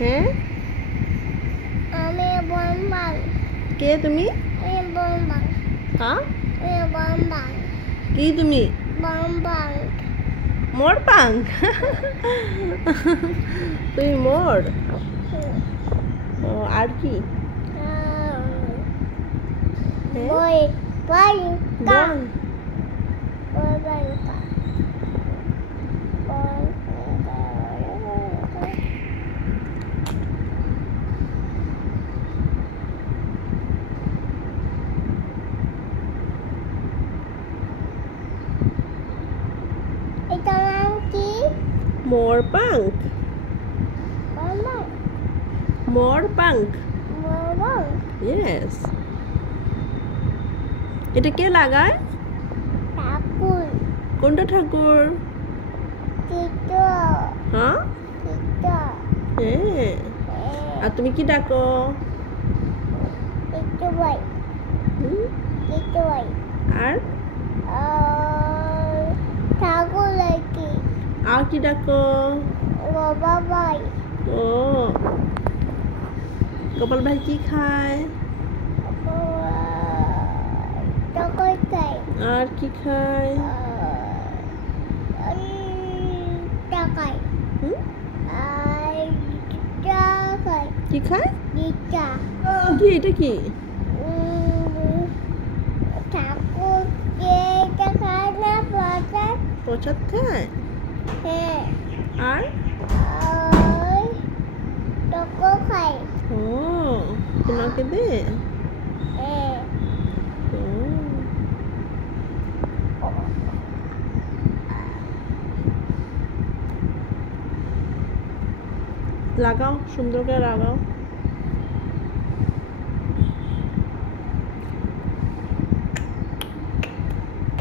হ্যাঁ আমি বনবাং। কে তুমি? আমি বনবাং। হ্যাঁ আমি বনবাং। কি তুমি? বনবাং। মোর পাং তুমি মোর। ও আর কি? হ্যাঁ বই বই কা বন বই বই কা বই এটা নাম কি? মোর পাঙ্ক। বনবাং। মোর পাঙ্ক। বনবাং। ইয়েস। এটা কে লাগায়? ঠাকুর। কোনটা ঠাকুর? চিত্র। হ্যাঁ চিত্র। হ্যাঁ। আর তুমি কি ডাকো? চিত্র বই। হুম? চিত্র বই। আর ঠাকুর লাগি। আর কি ডাকো? বাবা ভাই। ও গোপাল ভাই কি খায়? চকলেট খাই। আর কি খায়? টাকাই। হুম? আর গিটা খাই। কি খায়? গিটা। কি এটা কি? ঠাকুর কে এটা খায় না প্রসাদ? প্রসাদ খায়? হ্যাঁ। আর আর টকো খাই। ও তোমাকে দে? হ্যাঁ। ও লাগাও সুন্দর করে লাগাও।